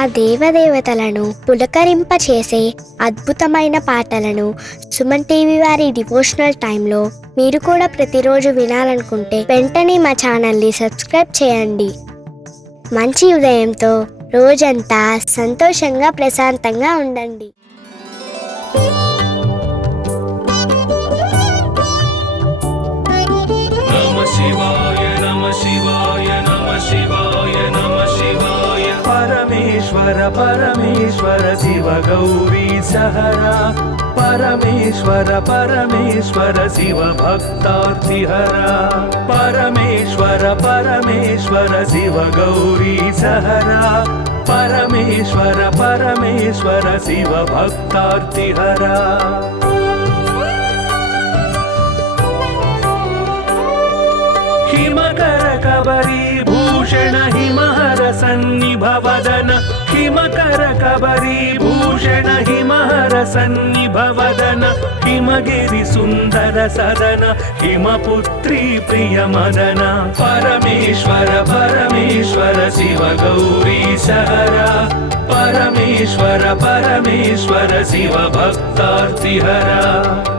ఆ దేవదేవతలను పులకరింపచేసే అద్భుతమైన పాటలను సుమన్ టీవీ వారి డివోషనల్ టైంలో మీరు కూడా ప్రతిరోజు వినాలనుకుంటే వెంటనే మా ఛానల్ని సబ్స్క్రైబ్ చేయండి. మంచి ఉదయంతో రోజంతా సంతోషంగా ప్రశాంతంగా ఉండండి. परमेश्वर परमेश्वर शिव गौरी सहरा परमेश्वर परमेश्वर शिव भक्तार्तिहरा परमेश्वर परमेश्वर शिव गौरी सहरा परमेश्वर परमेश्वर शिव भक्तार्तिहरा हिमकर कबरी भूषण हिमहर सन्निभवदन हिमकर कबरी भूषण हिमहर सन्निभवदन हिमगिरि सुंदर सदन हिमपुत्री प्रिय मदन परमेश्वर परमेश्वर शिव गौरी सहरा परमेश्वर परमेश्वर शिव भक्तार्तिहरा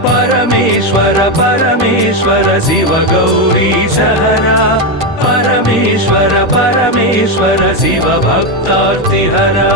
परमेश्वर परमेश्वर शिव गौरी सहरा परमेश्वर परमेश्वर शिव भक्तार्तिहरा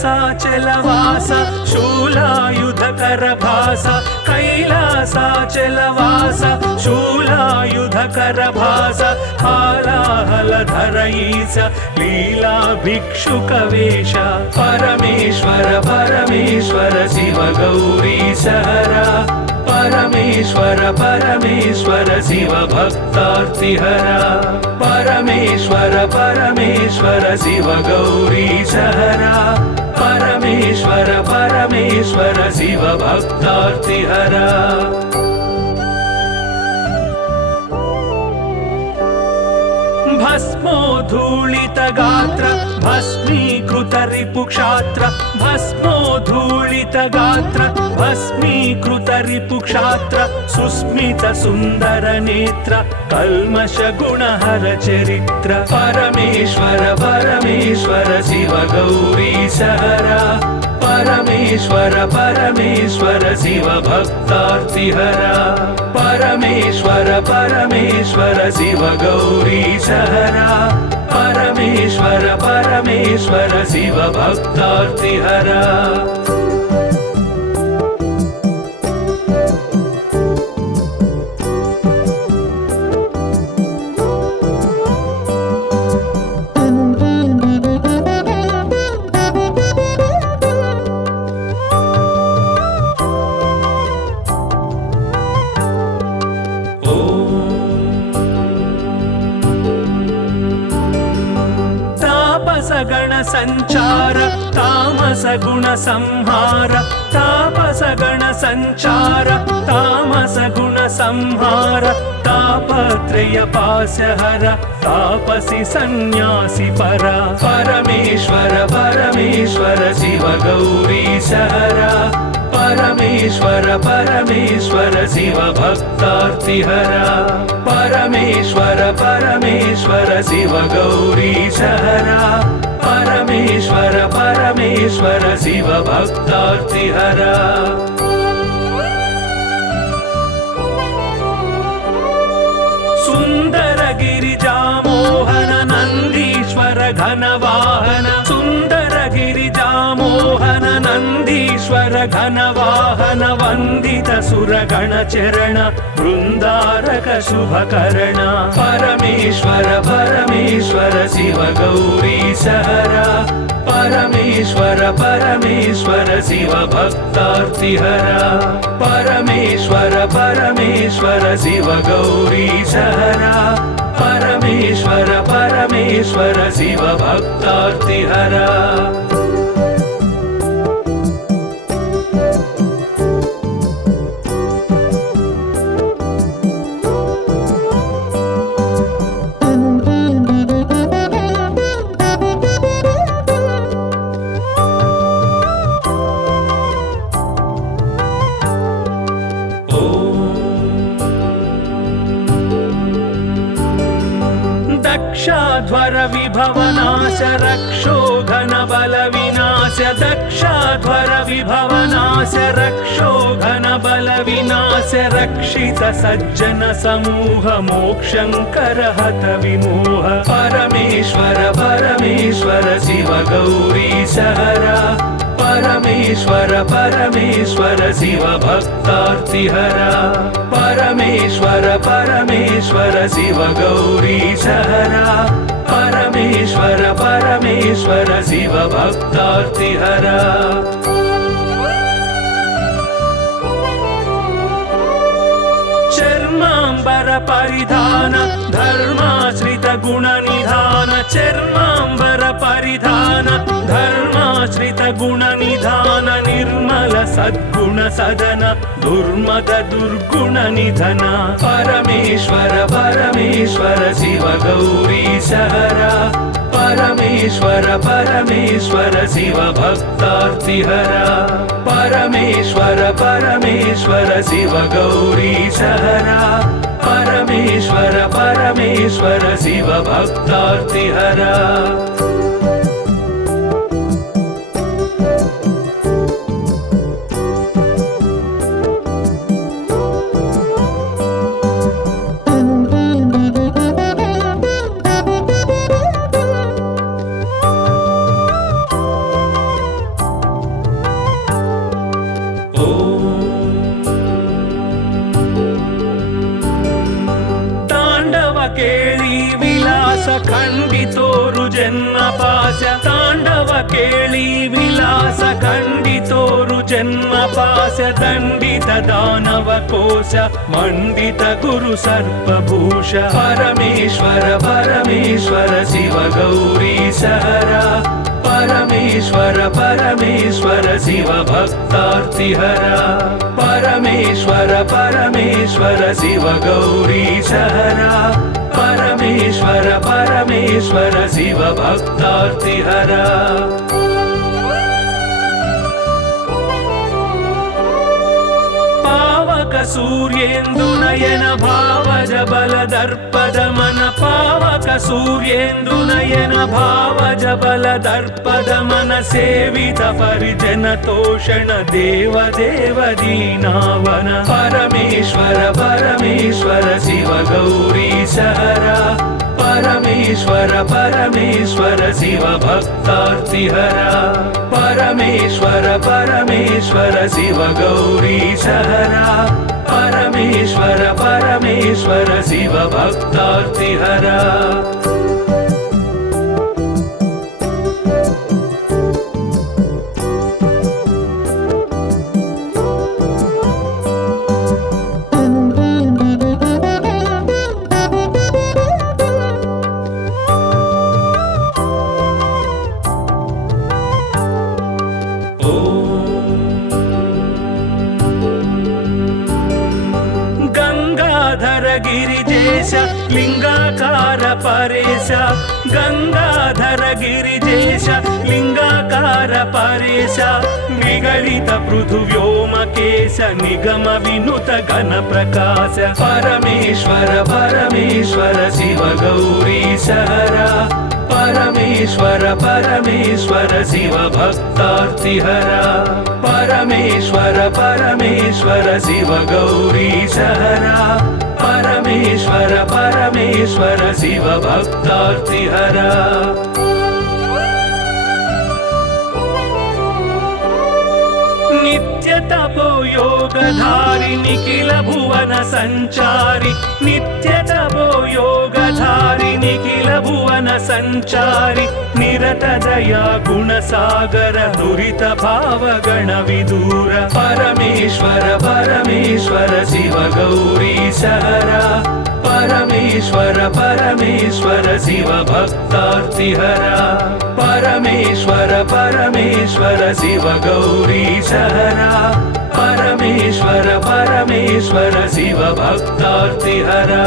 कैलासाचलवास शूलायुधकर भास कैलासाचलवास शूलायुधकर भास हालाहलधर ईश लीला भिक्षुकवेश परमेश्वर परमेश्वर शिव गौरी सहरा परमेश्वर परमेश्वर शिव भक्तार्तिहरा परमेश्वर परमेश्वर शिव गौरी सहरा परमेश्वर परमेश्वर शिव भक्तार्तिहरा भस्मोद्धूलित गात्र भस्मीकृत रिपुक्षात्र भस्मोद्धूलित गात्र भस्मीकृत रिपुक्षात्र सुस्मित सुंदर नेत्र कल्मष गुणहर चरित्र परमेश्वर परमेश्वर शिव गौरी सहरा परमेश्वर परमेश्वर शिव भक्तार्तिहरा परमेश्वर परमेश्वर शिव गौरी सहरा परमेश्वर परमेश्वर शिव भक्तार्तिहरा गण संचार तामस गुण संहार तापस गण संचार तामस गुण संहार तापत्रय पास्यहर तापसी सन्यासी परा परमेश्वर परमेश्वर शिव गौरी सहरा परमेश्वर परमेश्वर शिव भक्तार्तिहरा परमेश्वर परमेश्वर शिव गौरी सहरा परमेश्वर परमेश्वर शिव भक्तार्तिहरा सुंदर गिरिजा मोहन नंदीश्वर घनवाहन सुंदर गिरिजा मोहन नंदीश्वर घनवाहन वंदित सुरगण चरण वृंदारक शुभकर्ण परमेश्वर परमेश्वर शिव गौरी सहरा परमेश्वर परमेश्वर शिव भक्तार्तिहरा परमेश्वर परमेश्वर शिव गौरी सहरा परमेश्वर परमेश्वर शिव भक्तार्तिहरा दक्षाध्वर विभवनाश रक्षोघन बल विनाश दक्षाध्वर विभवनाश रक्षोघन बल विनाश रक्षित सज्जन समूह मोक्षंकर हत विमोह परमेश्वर परमेश्वर शिव गौरी सहरा परमेश्वर परमेश्वर शिव भक्तार्तिहरा परमेश्वर परमेश्वर शिव गौरी सहरा परमेश्वर परमेश्वर शिव भक्तार्तिहरा चर्मांबर परिधान धर्माश्रित गुण निधान चर्मांबर परिधान धर्माश्रित गुण निधान निर्मल सद्गुण सदन दुर्मद दुर्गुण निधन परमेश्वर परमेश्वर शिव गौरी सहरा परमेश्वर परमेश्वर शिव भक्तार्तिहरा परमेश्वर परमेश्वर शिव गौरी सहरा परमेश्वर परमेश्वर शिव भक्तार्तिहरा खंडितोरु जन्म पाश तांडव केळी विलास खंडितोरु जन्म पाश दंडित दानव कोश मंडित गुरु सर्पभूष परमेश्वर परमेश्वर शिव गौरी सहरा परमेश्वर परमेश्वर शिव भक्तार्तिहरा परमेश्वर परमेश्वर शिव गौरी सहरा परमेश्वर परमेश्वर शिव भक्तार्तिहरा पावक सूर्येन्दु नयन भावज बल दर्पद मन पावक सूर्येन्दु नयन भावज बल दर्पद मन सेवित परिजन तोषण देव देव दीनावन परमेश्वर परमेश्वर शिव गौरी सहरा परमेश्वर परमेश्वर शिव भक्तार्तिहरा परमेश्वर परमेश्वर शिव गौरी सहरा परमेश्वर परमेश्वर शिव भक्तार्तिहरा गिरिजेश लिंगाकार परेश गंगाधर गिरिजेश लिंगाकार परेश निगलित पृथुव्योमकेश निगम विनुत घन प्रकाश परमेश्वर परमेश्वर शिव गौरी सहरा परमेश्वर परमेश्वर शिव भक्तार्तिहरा परमेश्वर परमेश्वर शिव गौरी सहरा परमेश्वर परमेश्वर शिव भक्तार्तिहरा नित्य तपो योगधारि निखिल भुवन संचारि नित्य तपो योगधारि निखिल भुवन संचारि निरत दया गुण सागर दुरित भाव गण विदूर परमेश्वर परमेश्वर शिव गौरी सहरा परमेश्वर परमेश्वर शिव भक्तार्तिहरा परमेश्वर परमेश्वर शिव गौरी सहरा परमेश्वर परमेश्वर शिव भक्तार्तिहरा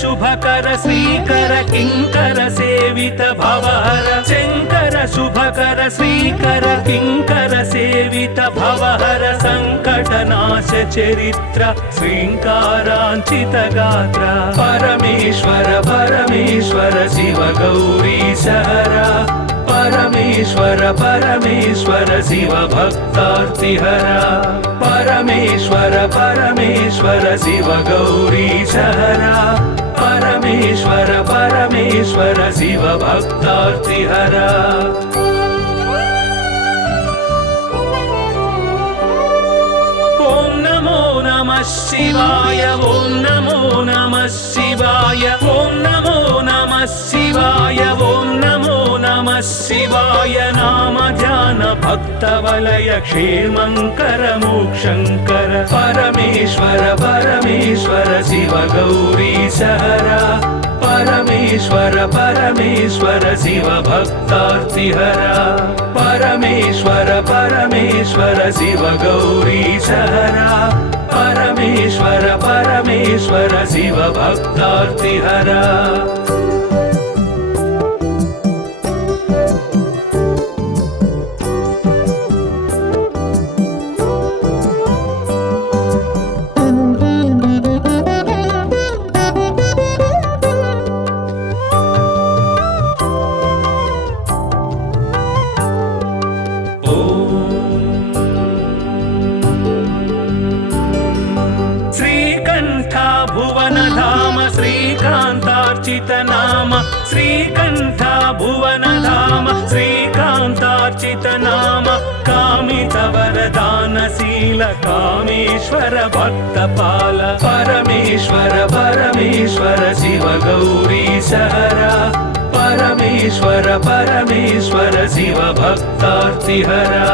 शुभकर श्रीकर किंकर सेवित भवहर शंकर शुभकर श्रीकर किंकर सेवित भवहर संकटनाश चरित्र श्रींकारांचित गात्र परमेश्वर परमेश्वर शिव गौरी सहरा परमेश्वर परमेश्वर शिव भक्तार्तिहरा परमेश्वर परमेश्वर शिव गौरी सहरा परमेश्वर परमेश्वर शिव भक्तार्तिहरा ओम नमो नमः शिवाय ओम नमो नमः शिवाय ओम नमो नमः शिवाय ओम नमो नमः शिवाय नाम ध्यान भक्तवलय क्षेमंकर मोक्षंकर परमेश्वर परमेश्वर शिव गौरी सहरा परमेश्वर परमेश्वर शिव भक्तार्तिहरा परमेश्वर परमेश्वर शिव गौरी सहरा परमेश्वर परमेश्वर शिव भक्तार्तिहरा नाम श्रीकंठ भुवन धाम श्रीकांतार्चित नाम कामित वरदानशील कामेश्वर भक्तपाल परमेश्वर परमेश्वर शिव गौरी सहरा परमेश्वर परमेश्वर शिव भक्तार्तिहरा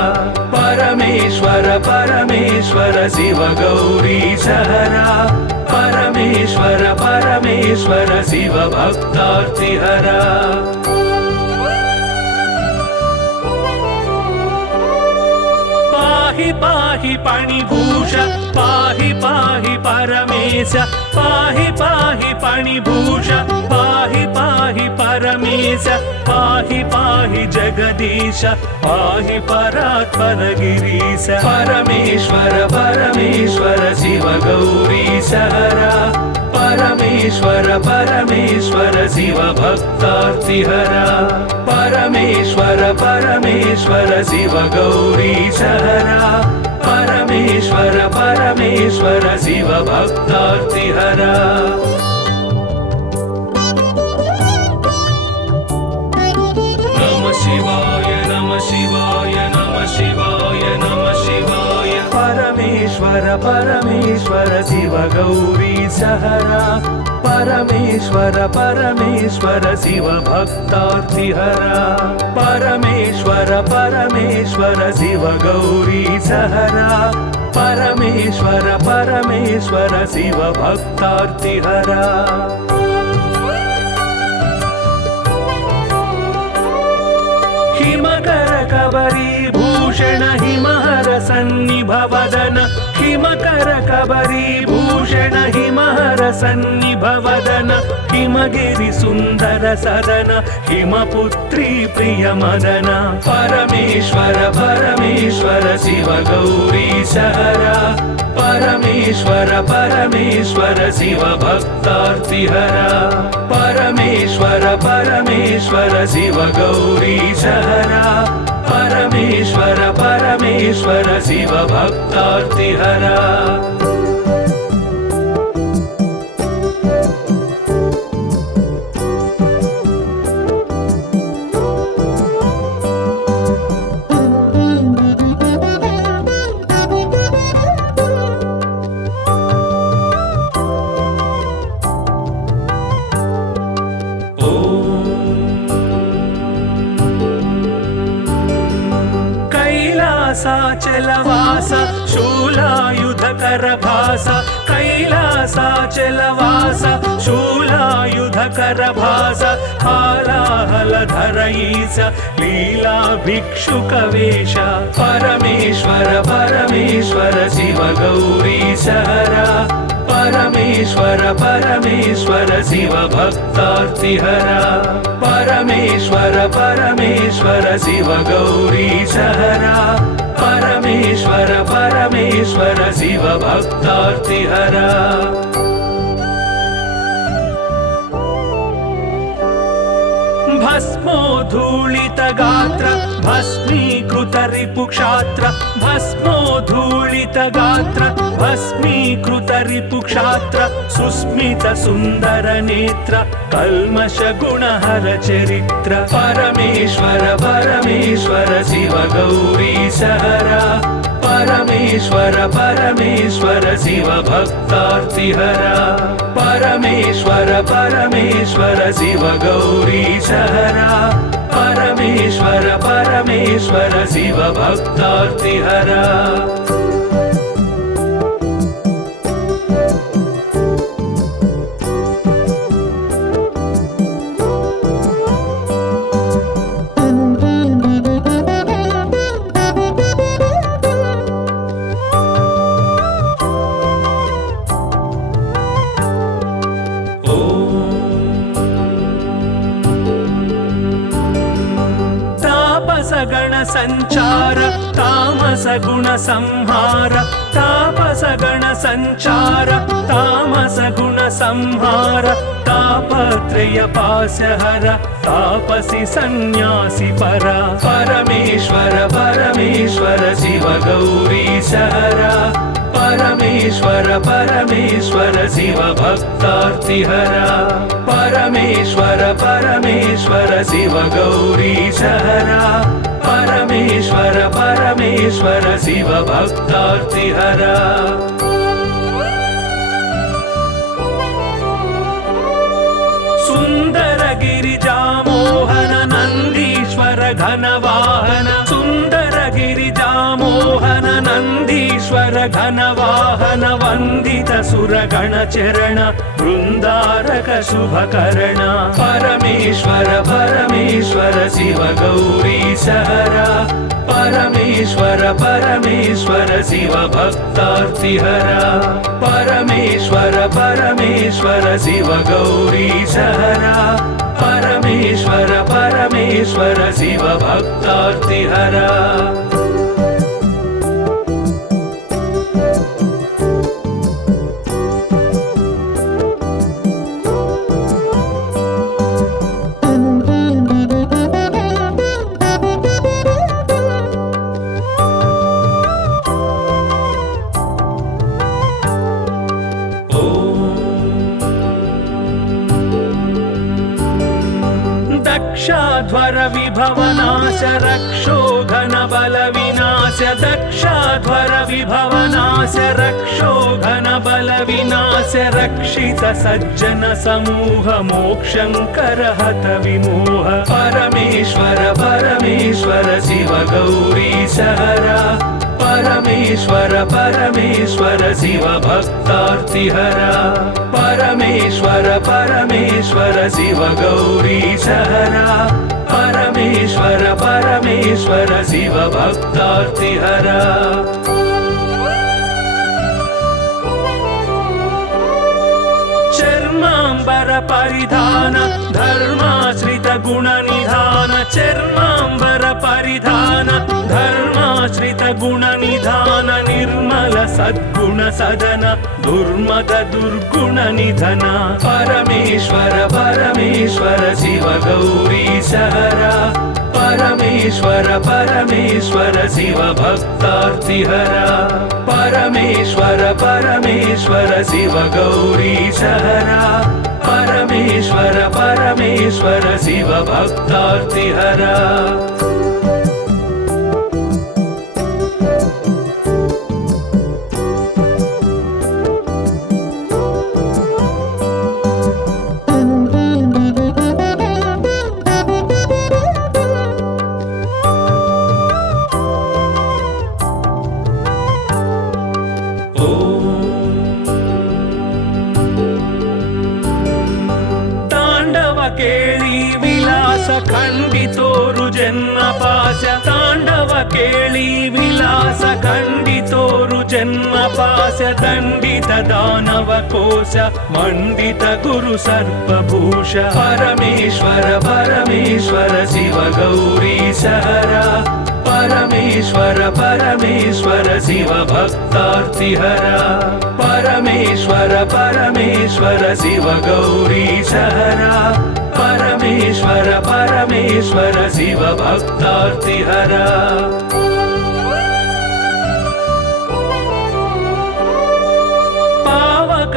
परमेश्वर परमेश्वर शिव गौरी सहरा परमेश्वर परमेश्वर शिव भक्तार्तिहरा पाहि पाहि पाणिभूष पाहि पाहि परमेश पाहि पाहि पाणिभूष पाहि पाहि परमेश पाहि पाहि जगदीश पाहि परात्पर गिरीश परमेश्वर परमेश्वर शिव गौरी सहरा परमेश्वर परमेश्वर शिव भक्तार्तिहरा परमेश्वर परमेश्वर शिव गौरी सहरा परमेश्वर परमेश्वर शिव भक्तार्तिहरा नमः शिवाय नमः शिवाय नमः शिवाय नमः शिवाय परमेश्वर परमेश्वर शिव गौरी सहरा परमेश्वर परमेश्वर शिव भक्तार्तिहरा परमेश्वर परमेश्वर शिव गौरी सहरा परमेश्वर परमेश्वर शिव भक्तार्तिहरा हिमकर कबरी भूषण हिमहर सन्निभवदन हिमकर कबरी भूषण हिमहर सन्निभवदन हिमगिरि सुंदर सदन हिमपुत्री प्रिय मदन परमेश्वर परमेश्वर शिव गौरी सहरा परमेश्वर परमेश्वर शिव भक्तार्तिहरा परमेश्वर परमेश्वर शिव गौरी सहरा परमेश्वर परमेश्वर शिव भक्तार्तिहरा कैलासाचलवास शूलायुधकर भास कैलासाचलवास शूलायुधकर भास हालाहलधर ईश लीला भिक्षुकवेश परमेश्वर परमेश्वर शिव गौरी सहरा परमेश्वर परमेश्वर शिव भक्तार्तिहरा परमेश्वर परमेश्वर शिव गौरीशहरा परमेश्वर परमेश्वर शिव भक्तार्तिहरा भस्मोद्धूलित गात्र भस्मीकृत रिपुक्षात्र भस्मोद्धूलित गात्र भस्मीकृत रिपुक्षात्र सुस्मित सुन्दर नेत्र कल्मष गुणहर चरित्र परमेश्वर परमेश्वर शिव गौरीशहरा परमेश्वर परमेश्वर शिव भक्तार्तिहरा परमेश्वर परमेश्वर शिव गौरीशहरा परमेश्वर परमेश्वर शिव भक्तार्तिहरा गण संचार तामस गुण संहार तापस गण संचार तामस गुण संहार तापत्रय पास्यहर तापसी सन्यासी परा परमेश्वर परमेश्वर शिव गौरीशहरा परमेश्वर परमेश्वर शिव भक्तार्तिहरा परमेश्वर परमेश्वर शिव गौरीशहरा परमेश्वर परमेश्वर शिव भक्तार्तिहरा सुंदर गिरिजा मोहन नंदीश्वर घनवाहन सुंदर गिरिजा मोहन नंदीश्वर घनवाहन वंदित सुरगण चरण वृंदारक शुभकरण परमेश्वर परमेश्वर शिव गौरीशहरा परमेश्वर परमेश्वर शिव भक्तार्तिहरा परमेश्वर परमेश्वर शिव गौरीशहरा परमेश्वर परमेश्वर शिव भक्तार्तिहरा दक्षाध्वर विभवनाश रक्षोघन बल विनाश दक्षाध्वर विभवनाश रक्षोघन बल विनाश रक्षित सज्जन समूह मोक्षंकर हत विमोह परमेश्वर परमेश्वर शिव गौरीशहरा परमेश्वर परमेश्वर शिव भक्तार्तिहरा परमेश्वर परमेश्वर शिव गौरीशहरा परमेश्वर परमेश्वर शिव भक्तार्तिहरा चर्मांबर परिधान धर्माश्रित गुण निधान चर्मांबर परिधान धर्माश्रित गुण निधान निर्मल सद्गुण सदन दुर्मद दुर्गुण निधन परमेश्वर परमेश्वर शिव गौरीशहरा परमेश्वर परमेश्वर शिव भक्तार्तिहरा परमेश्वर परमेश्वर शिव गौरीशहरा परमेश्वर परमेश्वर शिव भक्तार्तिहरा केळी विलास खंडितोरु जन्म पाश ಕೇಳಿ ವಿಲಾಸ ಖಂಡಿತೋರು ಜನ್ಮ ಪಾಸ್ಯ ದಂಡಿತ ದಾನವ ಕೋಶ ಮಂಡಿತ ಗುರು ಸರ್ಪಭೂಷ ಪರಮೇಶ್ವರ ಪರಮೇಶ್ವರ ಶಿವ ಗೌರೀಶಹರ परमेश्वर परमेश्वर शिव भक्तार्तिहर परमेश्वर परमेश्वर शिव गौरीशहर परमेश्वर परमेश्वर शिव भक्तार्तिहर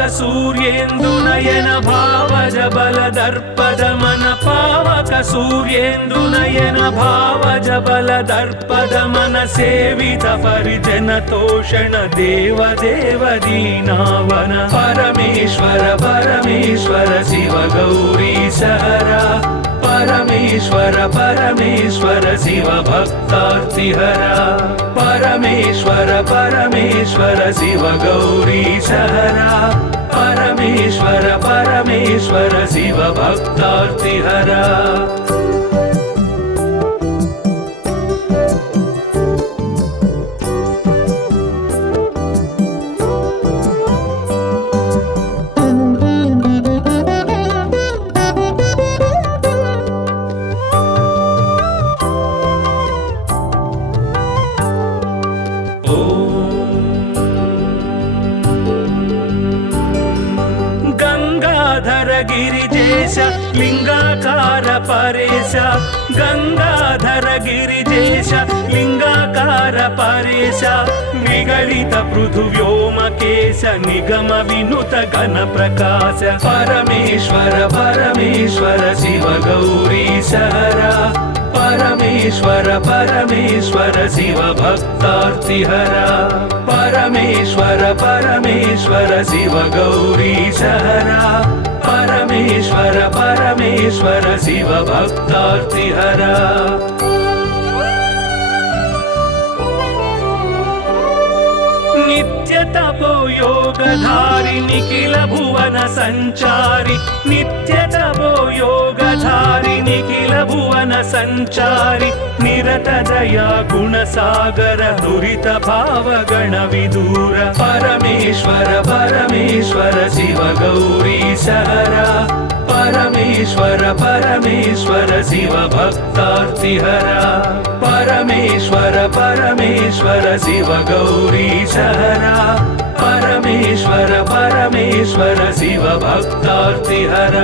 सूर्येन्दु नयन भावज बल दर्पद मन पावक सूर्येन्दु नयन भावज बल दर्पद मन सेवित परिजन तोषण देव देव दीनावन परमेश्वर परमेश्वर शिव गौरीशहर परमेश्वर परमेश्वर शिव भक्तार्तिहर परमेश्वर परमेश्वर शिव गौरीशहर परमेश्वर परमेश्वर शिव भक्तार्तिहर गिरिजेश लिंगाकार परेश गंगाधर गिरिजेश लिंगाकार परेश निगलित पृथु व्योमकेश निगम विनुत घन प्रकाश परमेश्वर परमेश्वर शिव गौरीशहर परमेश्वर परमेश्वर शिव भक्तार्तिहर परमेश्वर परमेश्वर शिव गौरीशहर परमेश्वर परमेश्वर शिव भक्तार्तिहर नित्य तपो योगधारि निखिल भुवन संचारि नित्य तपो योगधारि निखिल भुवन संचारि निरत दया गुण सागर दुरित भाव गण विदूर परमेश्वर परमेश्वर शिव गौरीशहर परमेश्वर परमेश्वर शिव भक्तार्तिहर परमेश्वर परमेश्वर शिव गौरीशहर परमेश्वर परमेश्वर शिव भक्तार्तिहर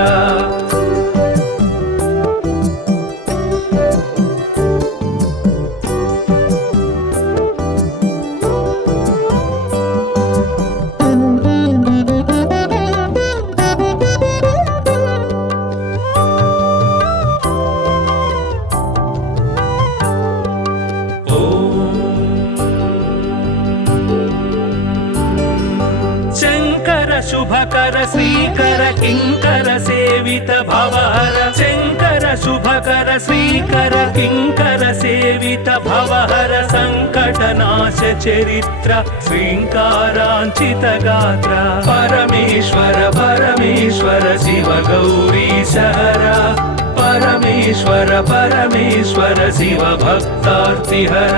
शुभकर श्रीकर किंकर सेवित भवहर शंकर शुभकर श्रीकर किंकर सेवित भवहर संकट नाश चरित्र श्रींकारांचित गात्र परमेश्वर परमेश्वर शिव गौरीशहर परमेश्वर परमेश्वर शिव भक्तार्तिहर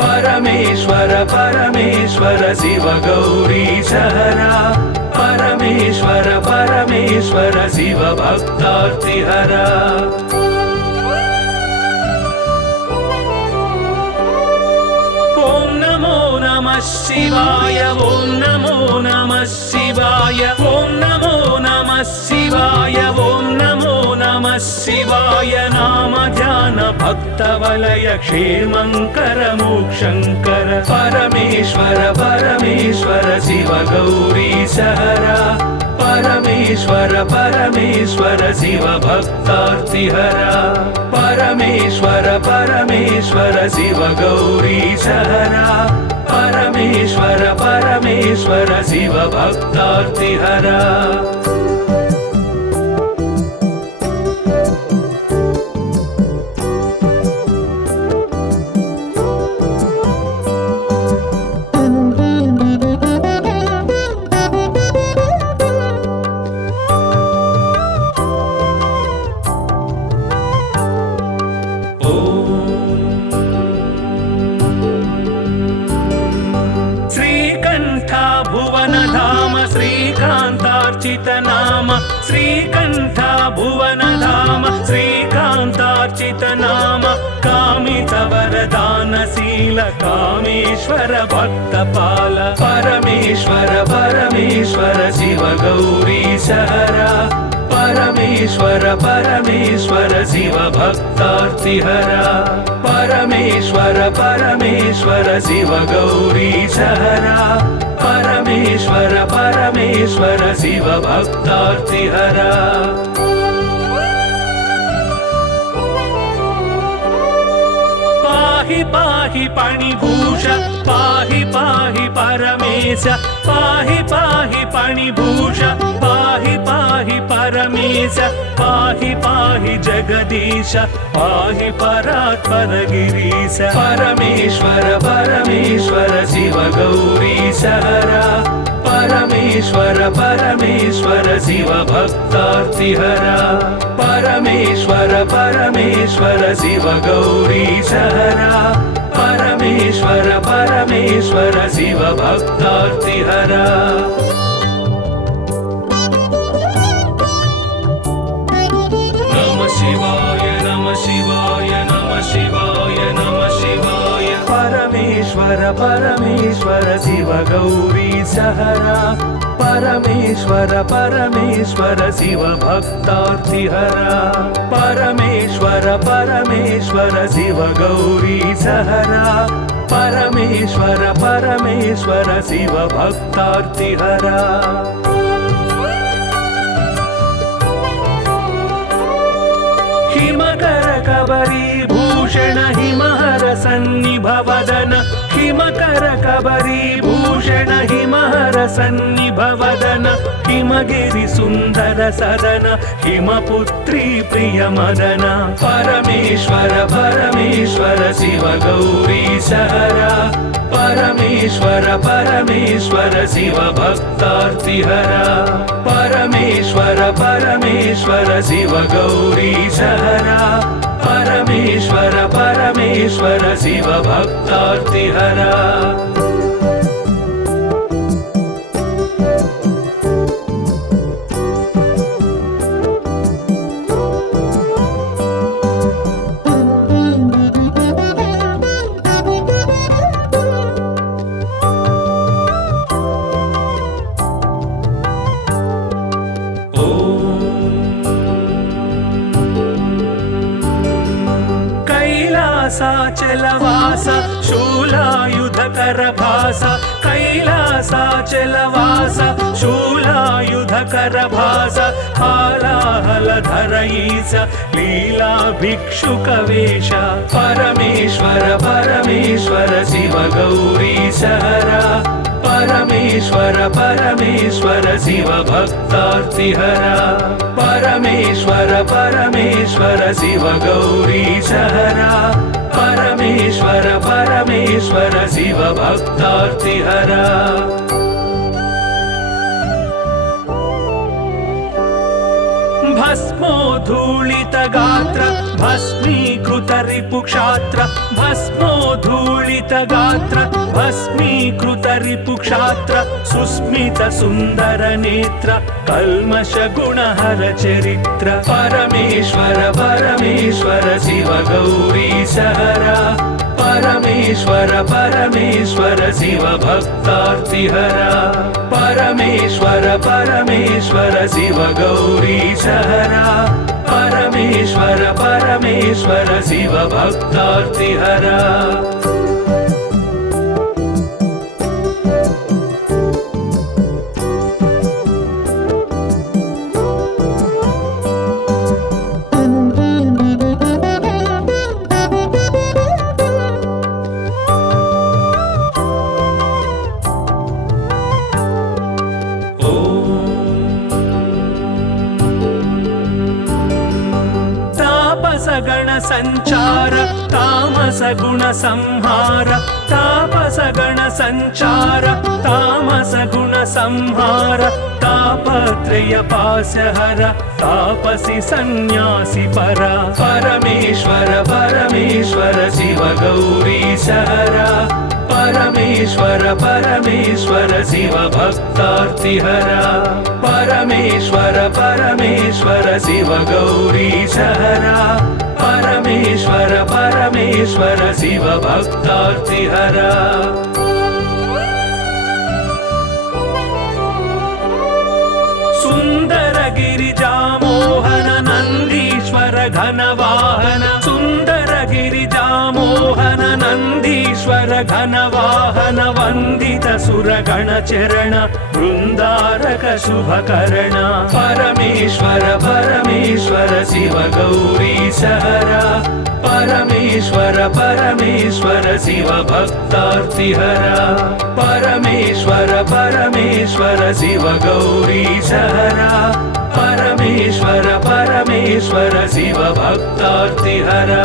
परमेश्वर परमेश्वर शिव गौरीशहर परमेश्वर परमेश्वर शिव भक्तार्तिहर ओम नमो नमः शिवाय ओम नमो नमः शिवाय ओम नमो नमः शिवाय ओम नमो नमः शिवाय नाम ध्यान भक्त वलय क्षेमंकर मोक्षंकर परमेश्वर परमेश्वर शिव गौरीशहर परमेश्वर परमेश्वर शिव भक्तार्तिहर परमेश्वर परमेश्वर शिव गौरीशहर परमेश्वर परमेश्वर शिव भक्तार्तिहर भुवनधाम श्रीकान्तार्चित नाम श्रीकण्ठ भुवनधाम श्रीकान्तार्चित नाम कामितवरदानशील कामेश्वर भक्तपाल परमेश्वर परमेश्वर शिव गौरीश हरा परमेश्वर परमेश्वर शिव भक्तार्तिहरा परमेश्वर परमेश्वर शिव गौरीश हरा परमेश्वर परमेश्वर शिव भक्तार्तिहरा पाहि पाहि पणिभूष पाहि पाहि परमेश पाहि पाहि पणिभूष पाहि पाहि परमेश पाहि पाहि जगदीश पाहि परात्पर गिरीश परमेश्वर परमेश्वर शिव गौरीश हरा परमेश्वर परमेश्वर शिव भक्तार्तिहरा परमेश्वर परमेश्वर शिव गौरीश हरा परमेश्वर परमेश्वर शिव भक्तार्तिहरा नमः शिवाय नमः शिवाय नमः शिवाय नमः शिवाय परमेश्वर परमेश्वर शिव गौरीश हरा परमेश्वर परमेश्वर शिव भक्तार्तिहरा परमेश्वर परमेश्वर शिव गौरीश हरा परमेश्वर परमेश्वर शिव भक्तार्तिहरा हिमकर कबरी भूषण हिमहर सन्निभवदन हिमकर कबरी भूषण हिमहर सन्निभवदन हिमगिरि सुन्दर सदन हिमपुत्री प्रिय मदन परमेश्वर परमेश्वर शिव गौरीश हरा परमेश्वर परमेश्वर शिव भक्तार्तिहरा परमेश्वर परमेश्वर शिव गौरीश हरा परमेश्वर परमेश्वर शिव भक्तार्तिहरा कैलासाचलवास शूलायुधकर भास कैलासाचलवास शूलायुधकर भास हालाहलधर ईश लीला भिक्षुक वेश परमेश्वर परमेश्वर शिव गौरीश हरा परमेश्वर परमेश्वर शिव भक्तार्तिहरा परमेश्वर परमेश्वर शिव गौरीश हरा परमेश्वर परमेश्वर शिव भक्तार्तिहरा भस्मोद्धूलित गात्र भस्मीकृत रिपुक्षात्र भस्मोद्धूलित गात्र भस्मीकृत रिपुक्षात्र सुस्मित सुन्दर नेत्र कल्मष गुणहर चरित्र परमेश्वर परमेश्वर शिव गौरीश हरा परमेश्वर परमेश्वर शिव भक्तार्तिहरा परमेश्वर परमेश्वर शिव गौरीश हरा परमेश्वर परमेश्वर शिव भक्तार्तिहरा गण संचार तामस गुण संहार तापस गण संचार तामस गुण संहार तापत्रय पाशहर तापसी सन्यासी परा परमेश्वर परमेश्वर शिव गौरीश हरा परमेश्वर परमेश्वर शिव भक्तार्तिहरा परमेश्वर परमेश्वर शिव गौरीशहरा परमेश्वर परमेश्वर शिव भक्तार्तिहरा सुंदर गिरिजामोहन नंदीश्वर घनवाहन सुंदर गिरिजामोहन नंदीश्वर घनवाहन वंदित सुरगण चरण वृंदारक शुभकरण परमेश्वर परमेश्वर शिव गौरीशहरा परमेश्वर परमेश्वर शिव भक्तार्तिहरा परमेश्वर परमेश्वर शिव गौरीशहरा परमेश्वर परमेश्वर शिव भक्तार्तिहरा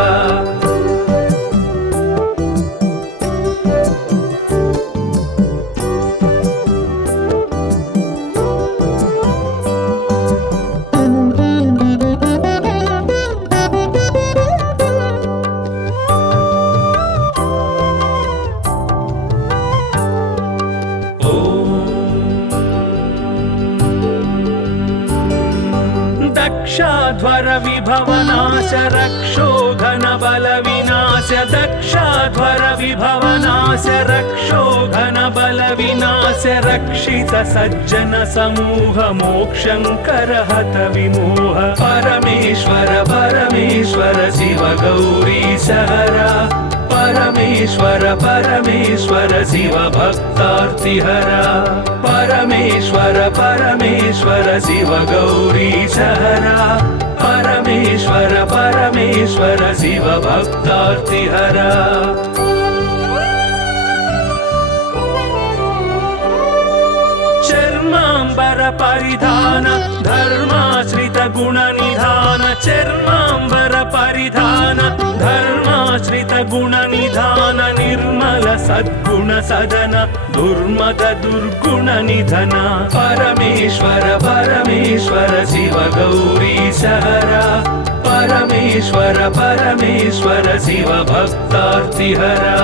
दक्षाध्वर विभवनाश रक्षोघन बल विनाश दक्षाध्वर विभवनाश रक्षोघन बल विनाश रक्षित सज्जन समूह मोक्षंकर हत विमोह परमेश्वर परमेश्वर शिव गौरीशहरा परमेश्वर परमेश्वर शिव भक्तार्तिहरा परमेश्वर परमेश्वर शिव गौरीशहरा परमेश्वर परमेश्वर शिव भक्तार्तिहरा चर्मांबर परिधान धर्माश्रित गुण निधान चर्मांबर परिधान धर्माश्रित गुण निधान निर्मल सद्गुण सदन दुर्मद दुर्गुण निधन परमेश्वर परमेश्वर शिव गौरीशहरा परमेश्वर परमेश्वर शिव भक्तार्तिहरा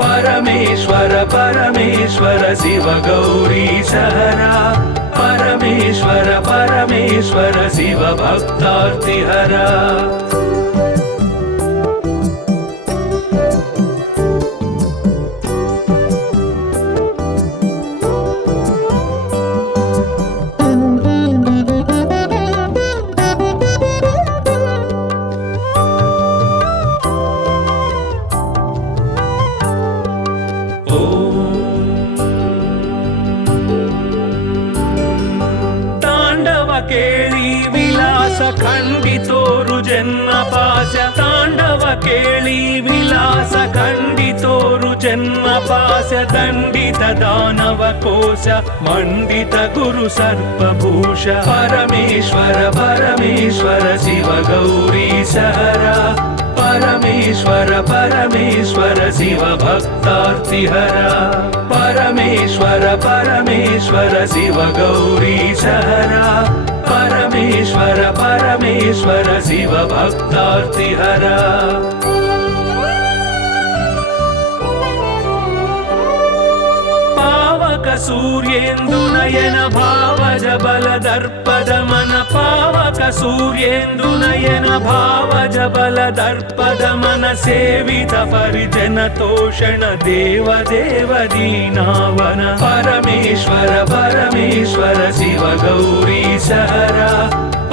परमेश्वर परमेश्वर शिव गौरीशहरा परमेश्वर परमेश्वर शिव भक्तार्तिहरा केळी विलास खंडितोरु जन्म पाश तांडव केळी विलास खंडितोरु जन्म पाश दंडित दानव कोश मंडित गुरु सर्पभूष परमेश्वर परमेश्वर शिव गौरीशहरा परमेश्वर परमेश्वर शिव भक्तार्तिहरा परमेश्वर परमेश्वर शिव गौरीशहरा परमेश्वर परमेश्वर शिव भक्तार्तिहरा पावक सूर्येन्दुनयन भावज बल दर्पद मन पावक सूर्येन्दुनयन भावज बल दर्पद मन सेवित परिजन तोषण देव देव दीनावन परमेश्वर परमेश्वर शिव गौरीशहरा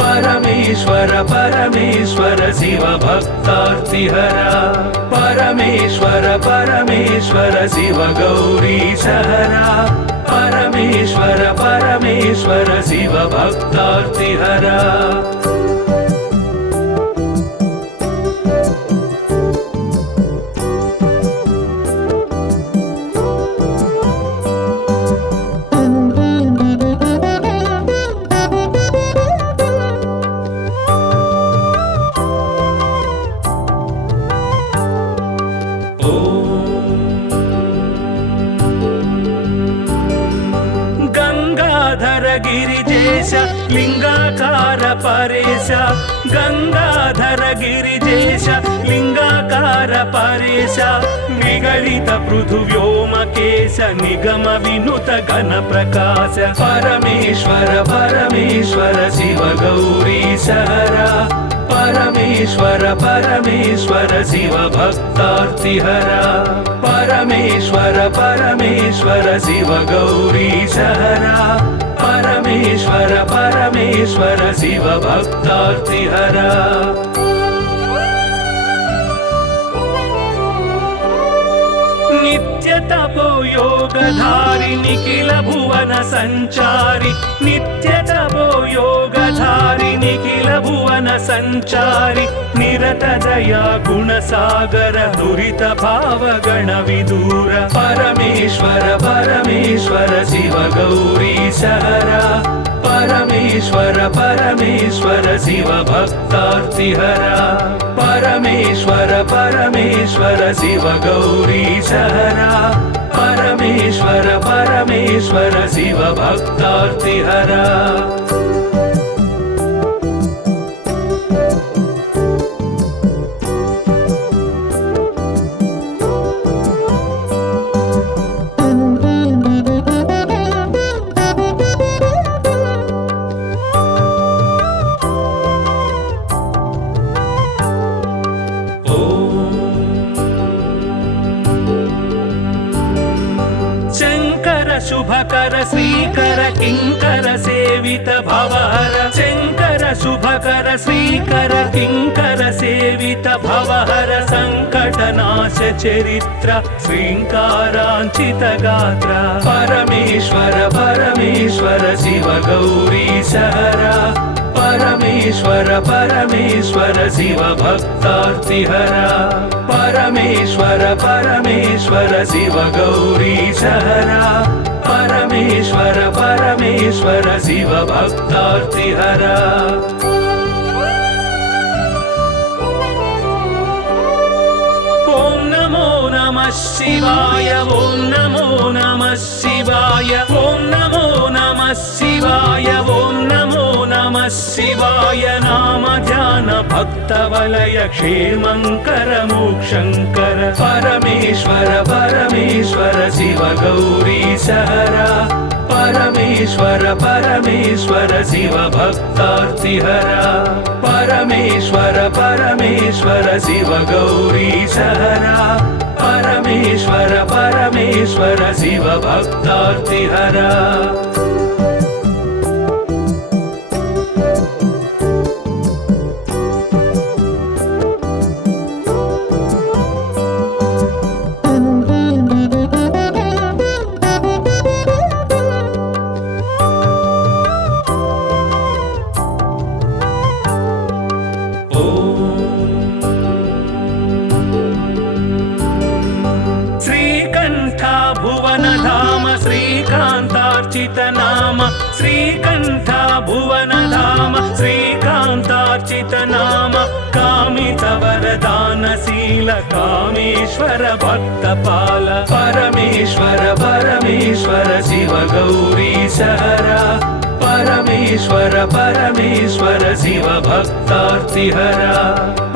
परमेश्वर परमेश्वर शिव भक्तार्तिहरा परमेश्वर परमेश्वर शिव गौरीशहरा परमेश्वर परमेश्वर शिव भक्तार्तिहरा गिरिजेश लिंगाकार परेश गंगाधर गिरिजेश लिंगाकार परेश निगलित पृथुव्योमकेश निगम विनुत घन प्रकाश परमेश्वर परमेश्वर शिव गौरीश हरा परमेश्वर परमेश्वर शिव भक्तार्तिहरा परमेश्वर परमेश्वर शिव गौरीश हरा परमेश्वर परमेश्वर शिव भक्तार्तिहरा नित्य तपो योगधारि निखिल भुवन संचारि नित्य तपो योगधारि निखिल भुवन संचारि निरत दया गुण सागर दुरित भाव गण विदूर परमेश्वर परमेश्वर शिव गौरीश हरा परमेश्वर परमेश्वर शिव भक्तार्तिहरा परमेश्वर परमेश्वर शिव गौरीश हरा परमेश्वर परमेश्वर शिव भक्तार्तिहरा शुभकर श्रीकर किंकर सेवित भवहर शंकर शुभकर श्रीकर किंकर सेवित भवहर संकटनाश चरित्र श्रींकारांचित गात्र परमेश्वर परमेश्वर शिव गौरीश हरा परमेश्वर परमेश्वर शिव भक्तार्तिहरा परमेश्वर परमेश्वर शिव गौरीश हरा परमेश्वर परमेश्वर शिव भक्तार्तिहरा ओम नमो नमः शिवाय ओम नमो नमः शिवाय ओम नमो नमः शिवाय ओम नमो नमः शिवाय नाम ध्यान भक्त वलय क्षेमंकर मोक्षंकर परमेश्वर परमेश्वर शिव गौरीश हरा परमेश्वर परमेश्वर शिव भक्तार्तिहरा परमेश्वर परमेश्वर शिव गौरीश हरा परमेश्वर परमेश्वर शिव भक्तार्तिहरा श्रीकांतार्चित नाम श्रीकंठ भुवन धाम श्रीकांतार्चित नाम कामित वरदानशील कामेश्वर भक्तपाल परमेश्वर परमेश्वर शिव गौरीश हरा परमेश्वर परमेश्वर शिव भक्तार्तिहरा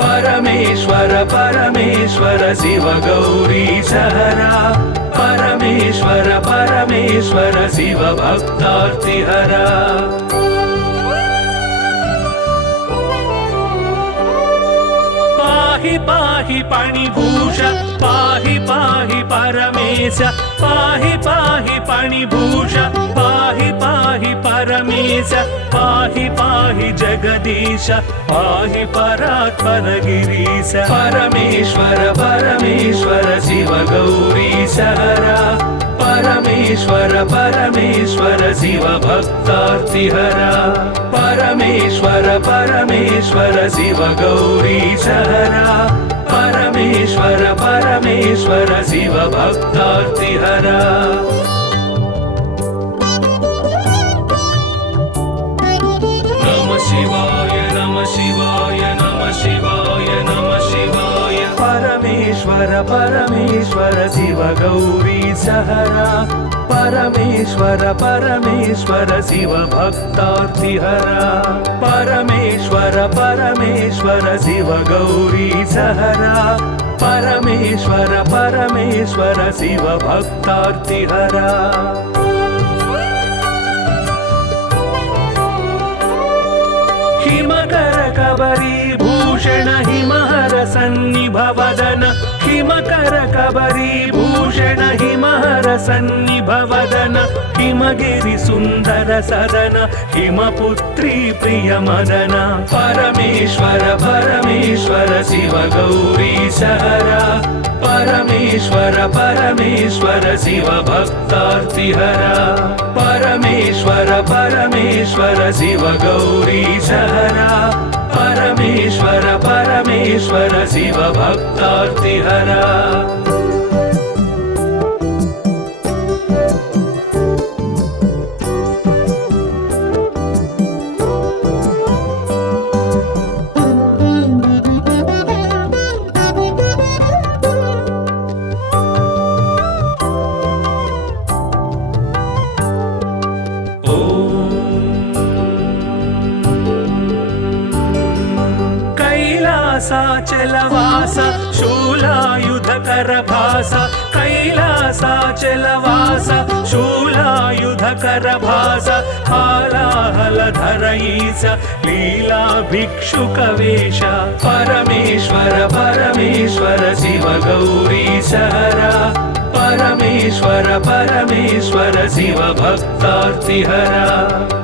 परमेश्वर परमेश्वर शिव गौरीश हरा परमेश्वर परमेश्वर शिव भक्तार्तिहरा पाहि पाहि पाणिभूष पाहि पाहि परमेश पाहि पाहि पाणिभूष पाहि पाहि परमेश पाहि पाहि जगदीश पाहि परात्पर गिरीश परमेश्वर परमेश्वर शिव गौरीश हरा परमेश्वर परमेश्वर शिव भक्तार्तिहरा परमेश्वर परमेश्वर शिव गौरीश हरा परमेश्वर परमेश्वर शिव भक्तार्तिहरा नमः शिवाय नमः शिवाय नमः शिवाय नमः शिवाय परमेश्वर परमेश्वर शिव गौरीश हरा परमेश्वर परमेश्वर शिव भक्तार्तिहरा परमेश्वर परमेश्वर शिव गौरी सहरा परमेश्वर परमेश्वर शिव भक्तार्तिहरा हिमकर कबरी भूषण हिमहर सन्निभवदन हिमकर कबरी भूषण हिमहर सन्निभवदन हिमगिरि सुन्दर सदन हिमपुत्री प्रिय मदन परमेश्वर परमेश्वर शिव गौरी सहरा परमेश्वर परमेश्वर शिव भक्तार्तिहरा परमेश्वर परमेश्वर शिव गौरी सहरा परमेश्वर परमेश्वर शिव भक्तार्तिहरा कैलासाचलवास शूलायुधकर भास कैलासाचलवास शूलायुधकर भास हालाहलधर ईश लीला भिक्षुकवेश परमेश्वर परमेश्वर शिव गौरी सहरा परमेश्वर परमेश्वर शिव भक्तार्तिहरा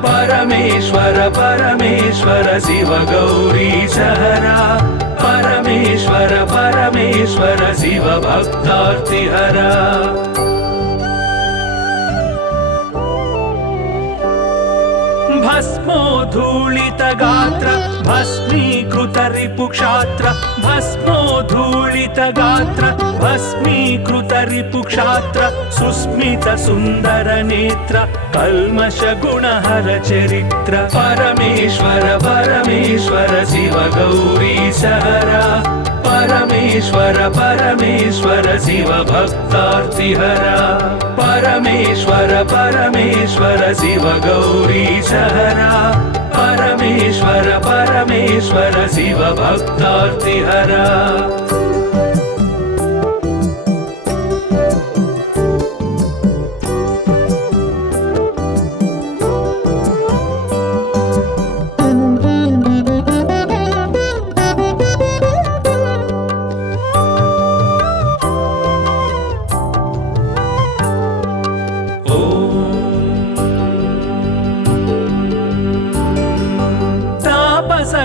परमेश्वर परमेश्वर शिव गौरी सहरा परमेश्वर परमेश्वर शिव भक्तार्तिहरा भस्मोद्धूलित गात्र भस्मीकृत रिपुक्षात्र भस्मोद्धूलित गात्र भस्मीकृत रिपुक्षात्र सुस्मित सुन्दर नेत्र कल्मष गुणहर चरित्र परमेश्वर परमेश्वर शिव गौरी सहरा परमेश्वर परमेश्वर शिव भक्तार्तिहरा परमेश्वर परमेश्वर शिव गौरी सहरा परमेश्वर परमेश्वर शिव भक्तार्तिहरा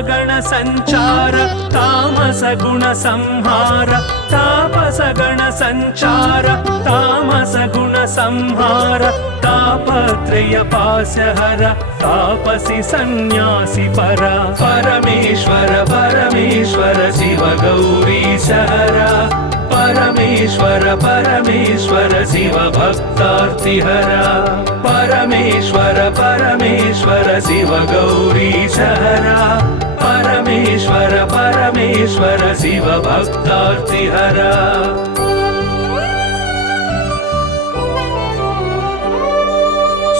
गण संचार तामस गुण संहार तापस गण संचार तामस गुण संहार तापत्रय पासहर तापसी सन्यासी परा परमेश्वर परमेश्वर शिव गौरी सहरा परमेश्वर परमेश्वर शिव भक्तार्तिहरा परमेश्वर परमेश्वर शिव गौरी सहरा परमेश्वर परमेश्वर शिव भक्तार्तिहरा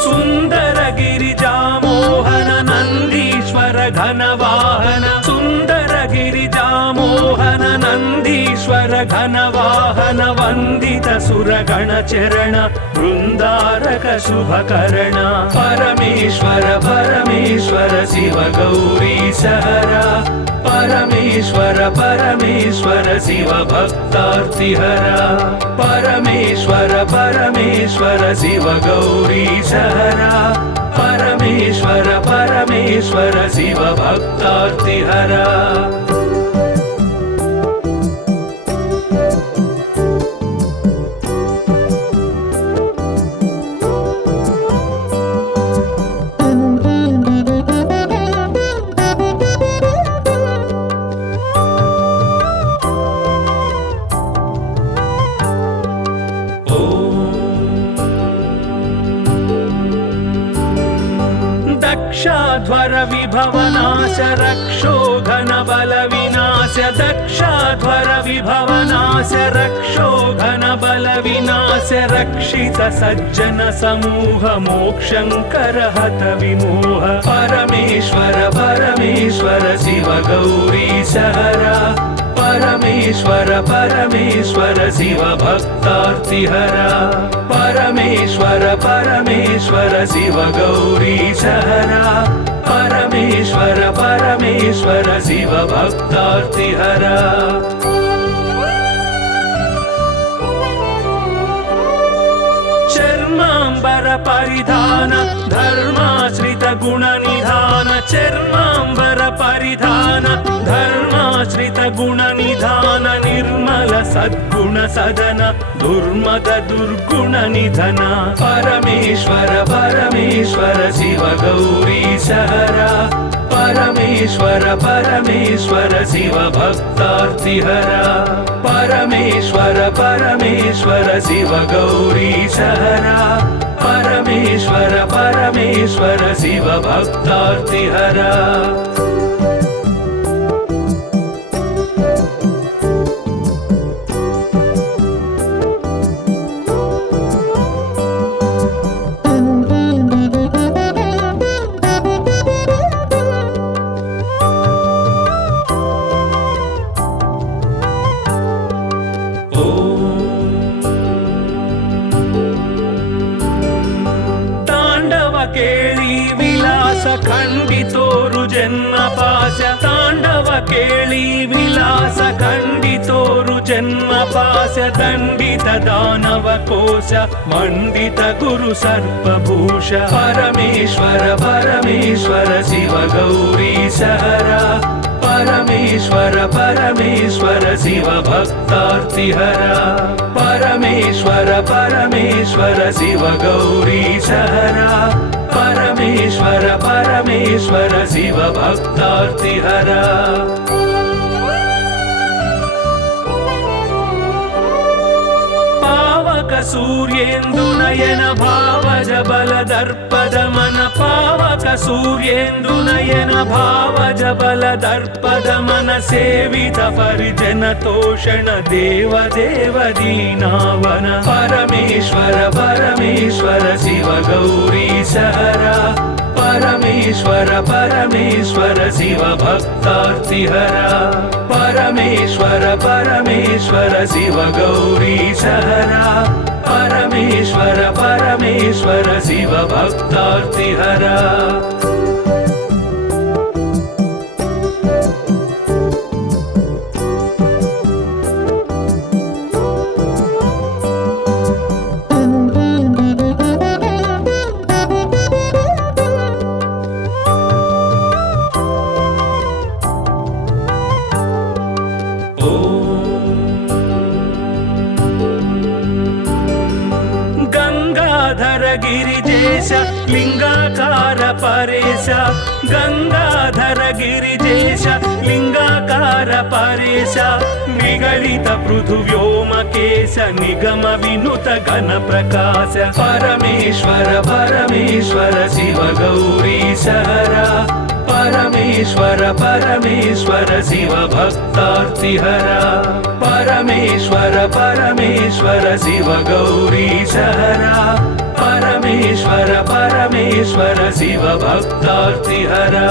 सुंदर गिरिजा मोहन नंदीश्वर घन वाहन सुंदर गिरिजा मोहन नंदीश्वर घन वाहन वंदित सुरगण चरण वृंदारक शुभकरण परमेश्वर परमेश्वर शिव गौरी सहरा परमेश्वर परमेश्वर शिव भक्तार्तिहरा परमेश्वर परमेश्वर शिव गौरी सहरा परमेश्वर परमेश्वर शिव भक्तार्तिहरा दक्षाध्वर विभवनाश रक्षो घनबल विनाश दक्षाध्वर विभवनाश रक्षो घनबल विनाश रक्षित सज्जन समूह मोक्षंकर हत विमोह परमेश्वर परमेश्वर शिव गौरी सहरा परमेश्वर परमेश्वर शिव भक्तार्तिहरा परमेश्वर परमेश्वर शिव गौरी सहरा परमेश्वर परमेश्वर शिव भक्तार्तिहरा चर्मांबर परिधान धर्माश्रित गुण निधान चर्मांबर परिधान धर्माश्रित गुण निधान निर्मल सद्गुण सदन दुर्मद दुर्गुण निधन परमेश्वर परमेश्वर शिव गौरी सहरा परमेश्वर परमेश्वर शिव भक्तार्तिहरा परमेश्वर परमेश्वर शिव गौरी सहरा परमेश्वर परमेश्वर शिव भक्तार्तिहरा केळी विलास खंडितोरु जन्म पाश तांडव केळी विलास खंडितोरु जन्म पाश दंडित दानव कोश मंडित गुरु सर्पभूष परमेश्वर परमेश्वर शिव गौरी सहरा परमेश्वर परमेश्वर शिव भक्तार्तिहरा परमेश्वर परमेश्वर शिव गौरी सहरा परमेश्वर परमेश्वर शिव भक्तार्तिहरा पावक सूर्येन्दु नयन भावज बल दर्पद मन पावक सूर्येन्दु नयन भावज बल दर्पद मन सेवित परिजन तोषण देव देव दीनावन परमेश्वर परमेश्वर शिव गौरी सहरा परमेश्वर परमेश्वर शिव भक्तार्तिहरा परमेश्वर परमेश्वर शिव गौरी सहरा परमेश्वर परमेश्वर शिव भक्तार्तिहरा गिरिजेश लिंगाकार परेश गंगाधर गिरिजेश लिंगाकार परेश निगलित पृथुव्योमकेश निगम विनुत घन प्रकाश परमेश्वर परमेश्वर शिव गौरी सहरा परमेश्वर परमेश्वर शिव भक्तार्तिहरा परमेश्वर परमेश्वर शिव गौरी सहरा परमेश्वर परमेश्वर शिव भक्तार्तिहरा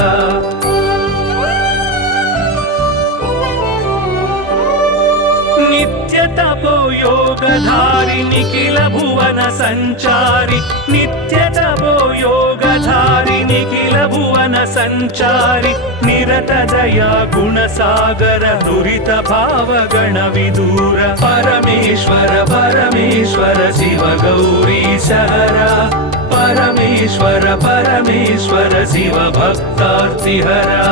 नित्य तपो योगधारि निखिल भुवन संचारि नित्य तपो योगधारि निखिल भुवन संचारि निरत दया गुण सागर दुरित भाव गण विदूर परमेश्वर परमेश्वर शिव गौरी सहरा परमेश्वर परमेश्वर शिव भक्तार्तिहरा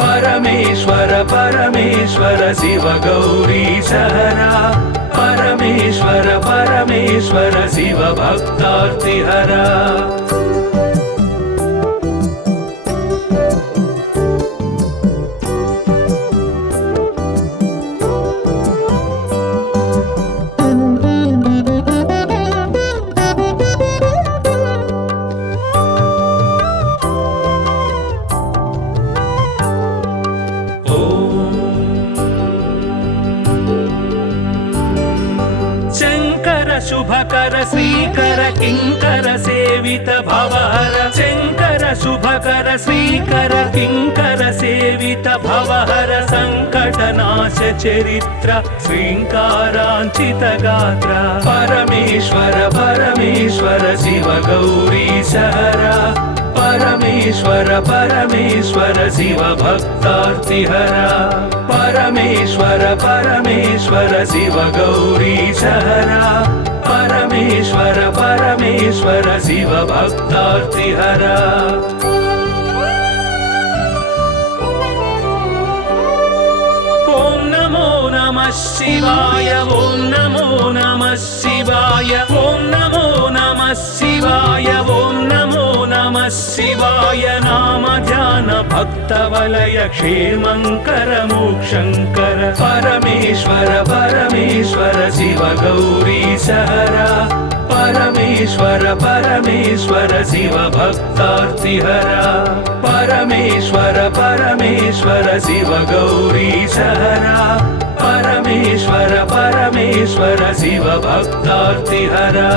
परमेश्वर परमेश्वर शिव गौरी सहरा परमेश्वर परमेश्वर शिव भक्तार्तिहरा श्रीकर किङ्कर सेवित भवहर शङ्कर शुभकर श्रीकर किङ्कर सेवित भवहर सङ्कटनाश चरित्र श्रीङ्काराञ्चित गात्र परमेश्वर परमेश्वर शिव गौरी सहरा परमेश्वर परमेश्वर शिव भक्तार्तिहरा परमेश्वर परमेश्वर शिव गौरी सहरा परमेश्वर परमेश्वर शिव भक्तार्तिहरा ॐ नमो नमः शिवाय ॐ नमो नमः शिवाय ॐ नमो नमः शिवाय ॐ नमो नमः शिवाय नाम ध्यान भक्तवलय क्षेमङ्कर मोक्षङ्कर परमेश्वर परमेश्वर शिव गौरी सहरा परमेश्वर परमेश्वर शिव भक्तार्तिहरा परमेश्वर परमेश्वर शिव गौरी सहरा परमेश्वर परमेश्वर शिव भक्तार्तिहरा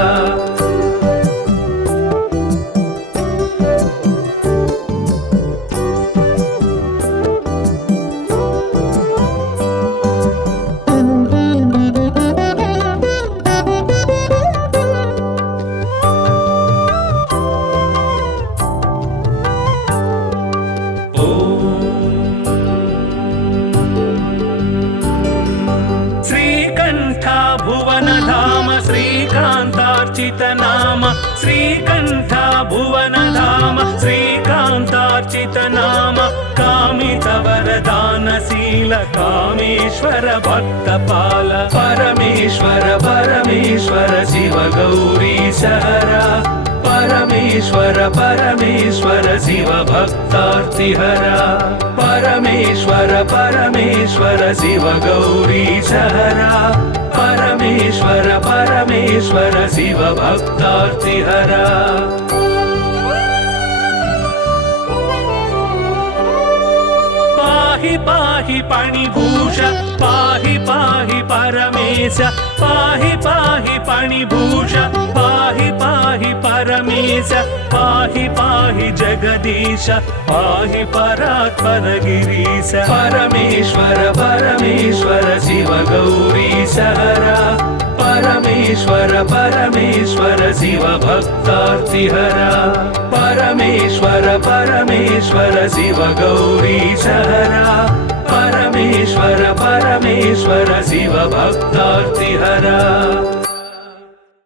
श्रीकान्तार्चित नाम श्रीकण्ठ भुवन धाम श्रीकान्तार्चित नाम कामित वरदानशील कामेश्वर भक्तपाल परमेश्वर परमेश्वर शिव गौरी सहरा परमेश्वर परमेश्वर शिव भक्तार्तिहरा परमेश्वर परमेश्वर शिव गौरी सहरा परमेश्वर परमेश्वर शिव भक्तार्तिहरा पाहि पाहि पाणिभूष पाहि पाहि परमेश पाहि पाहि पाणिभूष पाहि पाहि परमेश पाहि पाहि जगदीश पाहि परात्पर गिरीश परमेश्वर परमेश्वर शिव गौरी सहरा परमेश्वर परमेश्वर शिव भक्तार्तिहरा परमेश्वर परमेश्वर शिव गौरी सहरा परमेश्वर परमेश्वर शिव भक्तार्तिहरा